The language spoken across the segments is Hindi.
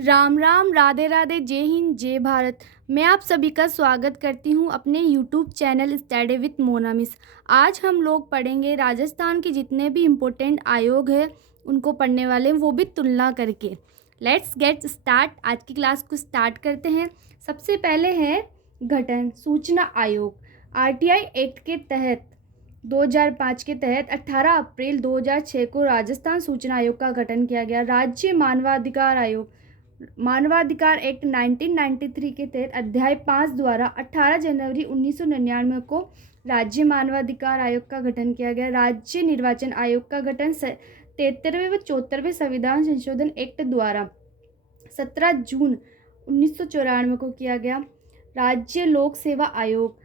राम राम, राधे राधे, जय हिंद, जय भारत। मैं आप सभी का स्वागत करती हूं अपने YouTube channel study with Mona miss. आज हम लोग पढ़ेंगे राजस्थान के जितने भी इम्पोर्टेंट आयोग हैं उनको पढ़ने वाले हैं, वो भी तुलना करके। Let's get start. आज की क्लास को स्टार्ट करते हैं। सबसे पहले है गठन सूचना आयोग। आरटीआई एक्ट के तहत 2005 के तहत 18 अप्रैल 2006 को राजस्थान सूचना आयोग का गठन किया गया। राज्य मानवाधिकार आयोग मानवाधिकार एक्ट 1993 के तहत अध्याय 5 द्वारा 18 जनवरी 1999 को राज्य मानवाधिकार आयोग का गठन किया गया। राज्य निर्वाचन आयोग का गठन 73वें व 74वें संविधान संशोधन एक्ट द्वारा 17 जून 1994 को किया गया। राज्य लोक सेवा आयोग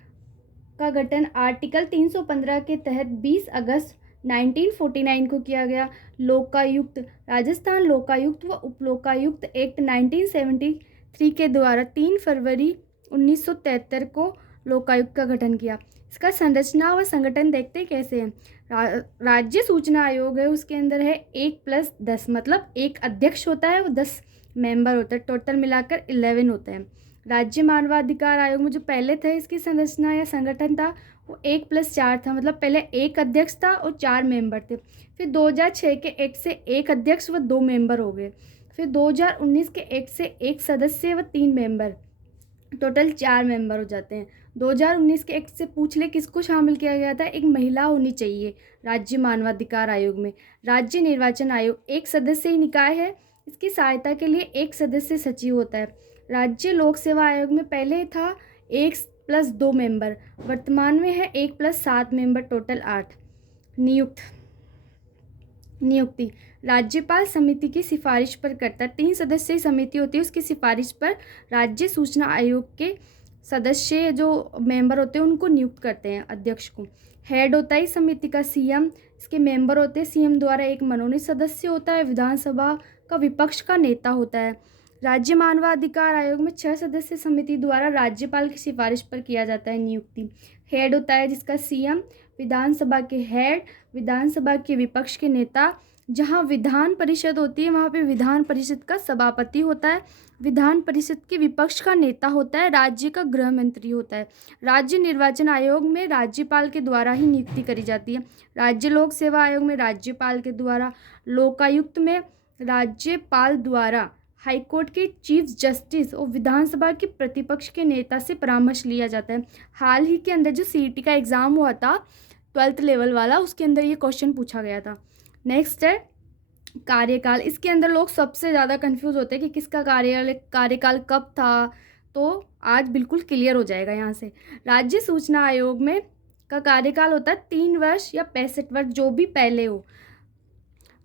का गठन आर्टिकल 315 के तहत 20 अगस्त 1949 को किया गया। लोकायुक्त राजस्थान लोकायुक्त व उपलोकायुक्त एक्ट 1973 के द्वारा 3 फरवरी 1973 को लोकायुक्त का गठन किया। इसका संरचना व संगठन देखते कैसे हैं। राज्य सूचना आयोग है, उसके अंदर है 1+10, मतलब एक अध्यक्ष होता है, वो 10 मेंबर होता है, टोटल मिलाकर 11 होते हैं। राज्य मानवाधिकार आयोग में जो पहले थे इसकी संरचना या संगठन था वो 1+4 था, मतलब पहले एक अध्यक्ष था और 4 मेंबर थे। फिर 2006 के एक्ट से एक अध्यक्ष व 2 मेंबर हो गए। फिर 2019 के एक्ट से एक सदस्य व 3 मेंबर, टोटल 4 मेंबर हो जाते हैं। 2019 के एक्ट से पूछ ले किसको शामिल किया गया था, एक महिला होनी चाहिए राज्य मानवाधिकार आयोग में। राज्य निर्वाचन आयोग एक सदस्यीय निकाय है, इसकी सहायता के लिए एक सदस्य सचिव होता है। राज्य लोक सेवा आयोग में पहले था 1+2 मेंबर, वर्तमान में है 1+7 मेंबर, टोटल 8। नियुक्ति राज्यपाल समिति की सिफारिश पर करता है। 3 सदस्यीय समिति होती है, उसकी सिफारिश पर राज्य सूचना आयोग के सदस्य जो मेंबर होते हैं उनको नियुक्त करते हैं, अध्यक्ष को। हेड होता है इस समिति का सीएम। इसके मेंबर होते हैं सीएम द्वारा एक मनोनीत सदस्य होता है, विधानसभा का विपक्ष का नेता होता है। राज्य मानवाधिकार आयोग में 6 सदस्य समिति द्वारा राज्यपाल की सिफारिश पर किया जाता है नियुक्ति। हेड होता है जिसका सीएम, विधानसभा के हेड, विधानसभा के विपक्ष के नेता। जहाँ विधान परिषद होती है वहाँ पे विधान परिषद का सभापति होता है, विधान परिषद के विपक्ष का नेता होता है, राज्य का गृह मंत्री होता है। राज्य निर्वाचन आयोग में राज्यपाल के द्वारा ही नियुक्ति करी जाती है। राज्य लोक सेवा आयोग में राज्यपाल के द्वारा। लोकायुक्त में राज्यपाल द्वारा हाईकोर्ट के चीफ जस्टिस और विधानसभा के प्रतिपक्ष के नेता से परामर्श लिया जाता है। हाल ही के अंदर जो सीईटी का एग्ज़ाम हुआ था 12th लेवल वाला, उसके अंदर ये क्वेश्चन पूछा गया था। नेक्स्ट है कार्यकाल। इसके अंदर लोग सबसे ज़्यादा कंफ्यूज होते हैं कि किसका कार्यकाल कब था, तो आज बिल्कुल क्लियर हो जाएगा यहाँ से। राज्य सूचना आयोग में का कार्यकाल होता है 3 वर्ष या 65 वर्ष, जो भी पहले हो।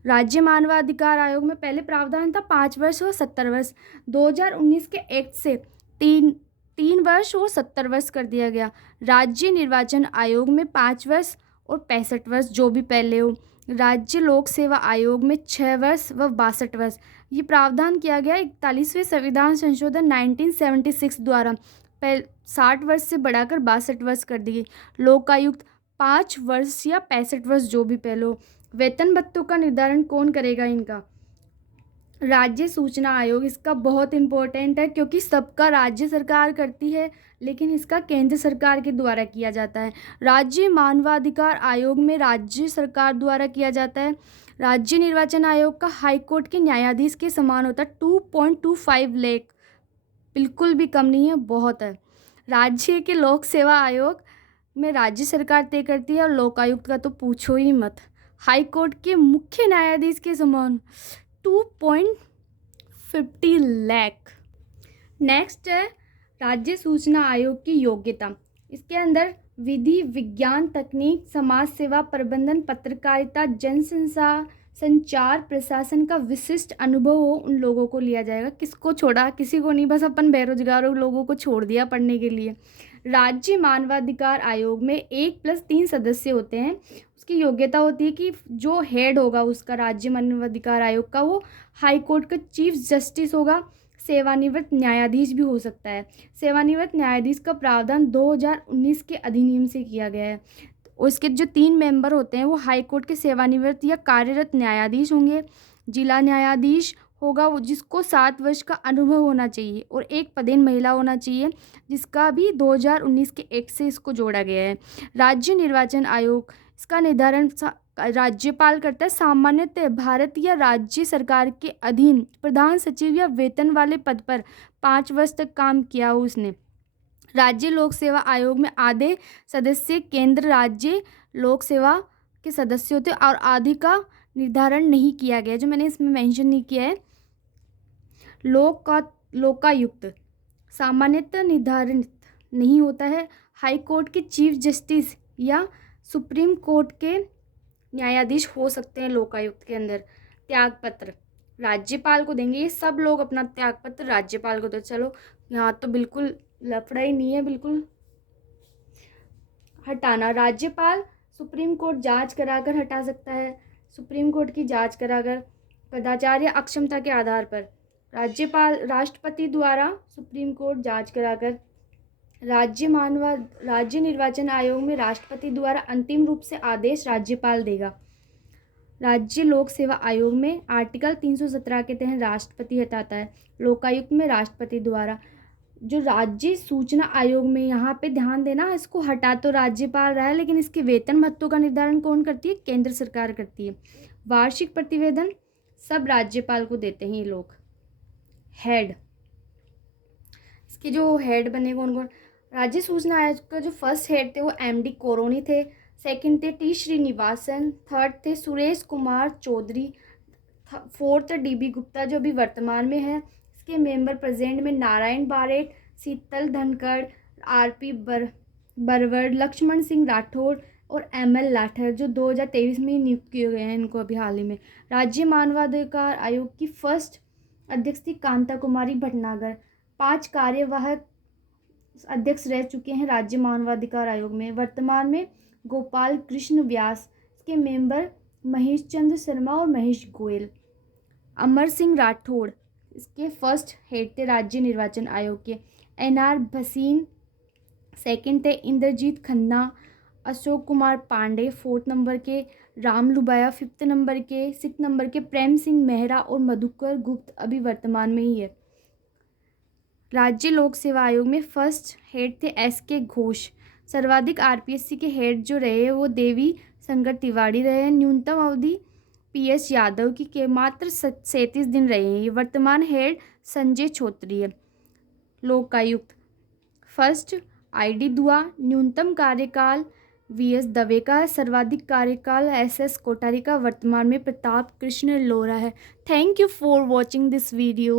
राज्य मानवाधिकार आयोग में पहले प्रावधान था 5 वर्ष और 70 वर्ष। 2019 के एक्ट से 3 वर्ष और 70 वर्ष कर दिया गया। राज्य निर्वाचन आयोग में 5 वर्ष और 65 वर्ष, जो भी पहले हो। राज्य लोक सेवा आयोग में 6 वर्ष व 62 वर्ष। ये प्रावधान किया गया 41वें संविधान संशोधन 1976 द्वारा। 60 वर्ष से बढ़ाकर 62 वर्ष कर दी गई। लोकायुक्त 5 वर्ष या 65 वर्ष, जो भी पहले हो। वेतन भत्तों का निर्धारण कौन करेगा इनका, राज्य सूचना आयोग। इसका बहुत इम्पोर्टेंट है क्योंकि सबका राज्य सरकार करती है, लेकिन इसका केंद्र सरकार के द्वारा किया जाता है। राज्य मानवाधिकार आयोग में राज्य सरकार द्वारा किया जाता है। राज्य निर्वाचन आयोग का हाईकोर्ट के न्यायाधीश के समान होता है, 2.25 लाख, बिल्कुल भी कम नहीं है, बहुत है। राज्य के लोक सेवा आयोग में राज्य सरकार तय करती है और लोकायुक्त का तो पूछो ही मत, हाईकोर्ट के मुख्य न्यायाधीश के समान 2.50 लाख। नेक्स्ट है राज्य सूचना आयोग की योग्यता। इसके अंदर विधि, विज्ञान, तकनीक, समाज सेवा, प्रबंधन, पत्रकारिता, संचार, प्रशासन का विशिष्ट अनुभव हो, उन लोगों को लिया जाएगा। किसको छोड़ा, किसी को नहीं, बस अपन बेरोजगारों लोगों को छोड़ दिया पढ़ने के लिए। राज्य मानवाधिकार आयोग में 1+3 सदस्य होते हैं। उसकी योग्यता होती है कि जो हेड होगा उसका राज्य मानवाधिकार आयोग का, वो हाई कोर्ट का चीफ जस्टिस होगा, सेवानिवृत्त न्यायाधीश भी हो सकता है। सेवानिवृत्त न्यायाधीश का प्रावधान 2019 के अधिनियम से किया गया है। उसके जो 3 मेंबर होते हैं वो हाई कोर्ट के सेवानिवृत्त या कार्यरत न्यायाधीश होंगे। जिला न्यायाधीश होगा वो जिसको 7 वर्ष का अनुभव होना चाहिए और एक पदेन महिला होना चाहिए, जिसका भी 2019 के एक्ट से इसको जोड़ा गया है। राज्य निर्वाचन आयोग इसका निर्धारण राज्यपाल करता है। सामान्यतः भारत या राज्य सरकार के अधीन प्रधान सचिव या वेतन वाले पद पर 5 वर्ष तक काम किया हो उसने। राज्य लोक सेवा आयोग में आधे सदस्य केंद्र राज्य लोक सेवा के सदस्य होते हैं और आधे का निर्धारण नहीं किया गया, जो मैंने इसमें मेंशन नहीं किया है। लोकायुक्त सामान्यतः निर्धारित नहीं होता है। हाई कोर्ट के चीफ जस्टिस या सुप्रीम कोर्ट के न्यायाधीश हो सकते हैं लोकायुक्त के अंदर। त्यागपत्र राज्यपाल को देंगे, ये सब लोग अपना त्यागपत्र राज्यपाल को दो। चलो यहाँ तो बिल्कुल लफड़ा ही नहीं है, बिल्कुल। हटाना राज्यपाल सुप्रीम कोर्ट जांच कराकर हटा सकता है, सुप्रीम कोर्ट की जांच कराकर कदाचार या अक्षमता के आधार पर। राज्यपाल राष्ट्रपति द्वारा सुप्रीम कोर्ट जांच कराकर। राज्य निर्वाचन आयोग में राष्ट्रपति द्वारा अंतिम रूप से आदेश राज्यपाल देगा। राज्य लोक सेवा आयोग में आर्टिकल 317 के तहत राष्ट्रपति हटाता है। लोकायुक्त में राष्ट्रपति द्वारा। जो राज्य सूचना आयोग में, यहाँ पे ध्यान देना, इसको हटा तो राज्यपाल रहा है, लेकिन इसके वेतन भत्तों का निर्धारण कौन करती है? केंद्र सरकार करती है। वार्षिक प्रतिवेदन सब राज्यपाल को देते हैं ये लोग। हेड, इसके जो हेड बने कौन कौन? राज्य सूचना आयोग का जो फर्स्ट हेड थे वो MD कोरोनी थे, सेकंड थे T श्रीनिवासन, थर्ड थे सुरेश कुमार चौधरी, फोर्थ DB गुप्ता जो अभी वर्तमान में है। इसके मेंबर प्रेजेंट में नारायण बारेट, शीतल धनखड़, RP बरवड़, लक्ष्मण सिंह राठौड़ और ML लाठर जो 2023 में नियुक्त किए गए हैं इनको अभी हाल ही में। राज्य मानवाधिकार आयोग की फर्स्ट अध्यक्ष थी कांता कुमारी भटनागर। 5 कार्यवाहक अध्यक्ष रह चुके हैं राज्य मानवाधिकार आयोग में। वर्तमान में गोपाल कृष्ण व्यास, इसके मेंबर महेश चंद्र शर्मा और महेश गोयल। अमर सिंह राठौड़ इसके फर्स्ट हेड थे राज्य निर्वाचन आयोग के। NR भसीन सेकंड थे। इंद्रजीत खन्ना, अशोक कुमार पांडे फोर्थ नंबर के, राम लुबाया फिफ्थ नंबर के, सिक्स नंबर के प्रेम सिंह मेहरा और मधुकर गुप्त अभी वर्तमान में ही है। राज्य लोक सेवा आयोग में फर्स्ट हेड थे SK घोष। सर्वाधिक RPSC के हेड जो रहे हैं वो देवी शंकर तिवारी रहे हैं। न्यूनतम अवधि PS यादव की के मात्र 37 दिन रहे हैं। ये वर्तमान हेड संजय छोत्री है। लोकायुक्त फर्स्ट ID दुआ, न्यूनतम कार्यकाल VS दवे का, सर्वाधिक कार्यकाल SS कोठारी का, वर्तमान में प्रताप कृष्ण लोरा है। Thank you for watching this video.